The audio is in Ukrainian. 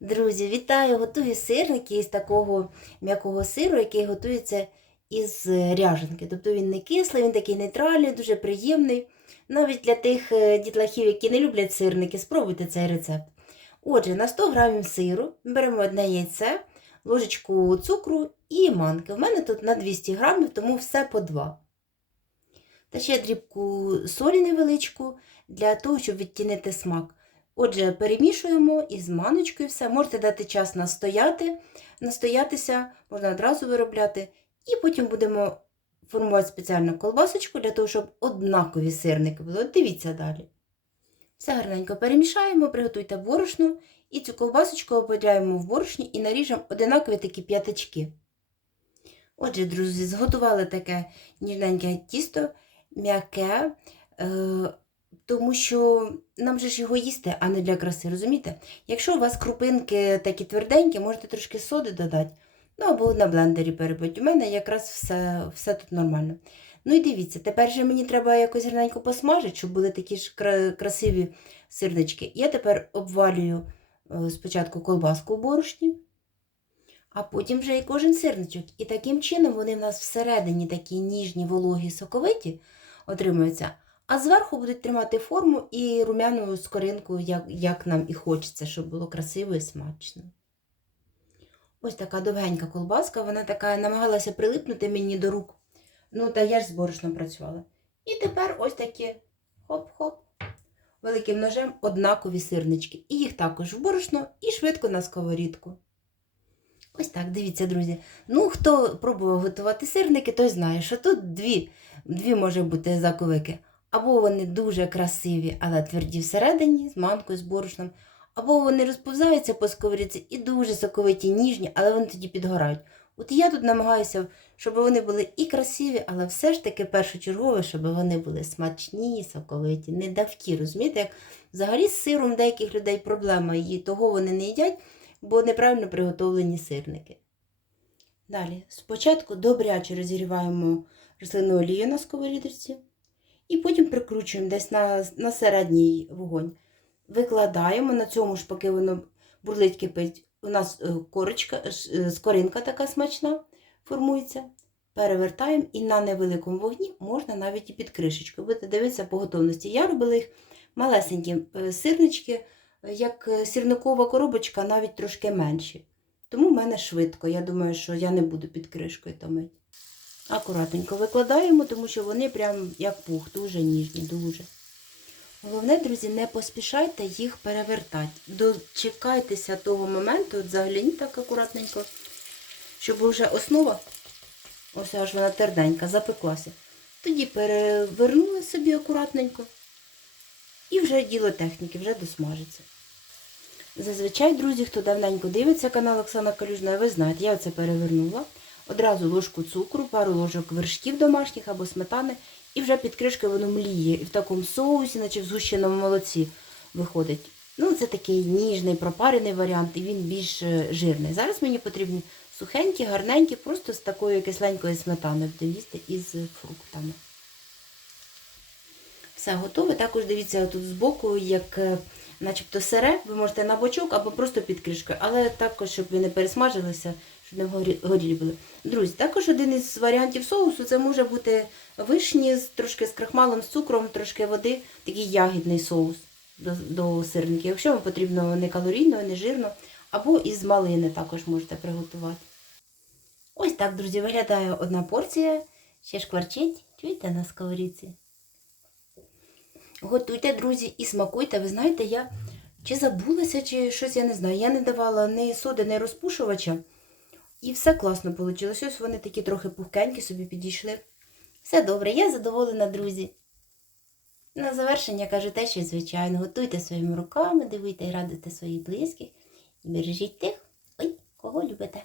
Друзі, вітаю! Готую сирники із такого м'якого сиру, який готується із ряженки. Тобто він не кислий, він такий нейтральний, дуже приємний. Навіть для тих е, дітлахів, які не люблять сирники, спробуйте цей рецепт. Отже, на 100 грамів сиру беремо одне яйце, ложечку цукру і манки. У мене тут на 200 грамів, тому все по 2. Та ще дрібку солі невеличку для того, щоб відтінити смак. Отже, перемішуємо із маночкою все. Можете дати час настояти, настоятися, можна одразу виробляти. І потім будемо формувати спеціальну колбасочку для того, щоб однакові сирники були. Дивіться далі. Все гарненько перемішаємо, приготуйте борошно і цю колбасочку оподіляємо в борошні і наріжемо одинакові такі п'ятачки. Отже, друзі, зготували таке ніжненьке тісто, м'яке. Тому що нам же ж його їсти, а не для краси, розумієте? Якщо у вас крупинки такі тверденькі, можете трошки соди додати, ну або на блендері перебити. У мене якраз все, все тут нормально. Ну і дивіться, тепер же мені треба якось гарненько посмажити, щоб були такі ж красиві сирнички. Я тепер обвалюю е, спочатку колбаску в борошні, а потім вже і кожен сирничок. І таким чином вони в нас всередині такі ніжні, вологі, соковиті отримуються. А зверху будуть тримати форму і румяну скоринку, як, як нам і хочеться, щоб було красиво і смачно. Ось така довгенька колбаска, вона така намагалася прилипнути мені до рук. Ну, та я ж з борошном працювала. І тепер ось такі хоп-хоп. Великим ножем однакові сирнички. І їх також в борошно і швидко на сковорідку. Ось так, дивіться, друзі. Ну, хто пробував готувати сирники, той знає, що тут дві, дві може бути заковики. Або вони дуже красиві, але тверді всередині, з манкою, з борошном, або вони розповзаються по сковорідці і дуже соковиті, ніжні, але вони тоді підгорають. От я тут намагаюся, щоб вони були і красиві, але все ж таки першочергове, щоб вони були смачні, соковиті, не давкі. Розумієте, як взагалі з сиром деяких людей проблема, і того вони не їдять, бо неправильно приготовлені сирники. Далі, спочатку добряче розігріваємо рослинну олію на сковорідці. І потім прикручуємо десь на, на середній вогонь. Викладаємо на цьому ж, поки воно бурлить кипить. У нас е, корочка, е, скоринка така смачна формується. Перевертаємо і на невеликому вогні можна навіть і під кришечкою. Будете дивитися по готовності. Я робила їх малесенькі е, сирнички, як сірникова коробочка, навіть трошки менші. Тому в мене швидко. Я думаю, що я не буду під кришкою томити. Акуратненько викладаємо, тому що вони прям як пух, дуже ніжні, дуже. Головне, друзі, не поспішайте їх перевертати. Дочекайтеся того моменту, от загляніть так акуратненько, щоб вже основа, ось аж вона терденька, запеклася. Тоді перевернули собі акуратненько. І вже діло техніки, вже досмажиться. Зазвичай, друзі, хто давненько дивиться канал Оксана Калюжна, ви знаєте, я це перевернула. Одразу ложку цукру, пару ложок вершків домашніх або сметани, і вже під кришкою воно мліє. І в такому соусі, наче в згущеному молоці, виходить. Ну, це такий ніжний, пропарений варіант, і він більш е, жирний. Зараз мені потрібні сухенькі, гарненькі, просто з такою кисленькою сметаною їсти із фруктами. Все готове. Також дивіться тут збоку, як е, начебто сире, ви можете на бочок або просто під кришкою, але також, щоб ви не пересмажилися, щоб не горі- горілі були. Друзі, також один із варіантів соусу це може бути вишні трошки з крахмалом, з цукром, трошки води, такий ягідний соус до, до сирників. Якщо вам потрібно не калорійно, не жирно, або із малини також можете приготувати. Ось так, друзі, виглядає одна порція. Ще шкварчить, чуєте на сковорідці? Готуйте, друзі, і смакуйте. Ви знаєте, я чи забулася, чи щось я не знаю. Я не давала ні соди, ні розпушувача. І все класно вийшло. Ось вони такі трохи пухкенькі собі підійшли. Все добре, я задоволена, друзі. На завершення кажу те, що звичайно, готуйте своїми руками, дивуйте і радуйте своїх близьких. І бережіть тих, ой, кого любите.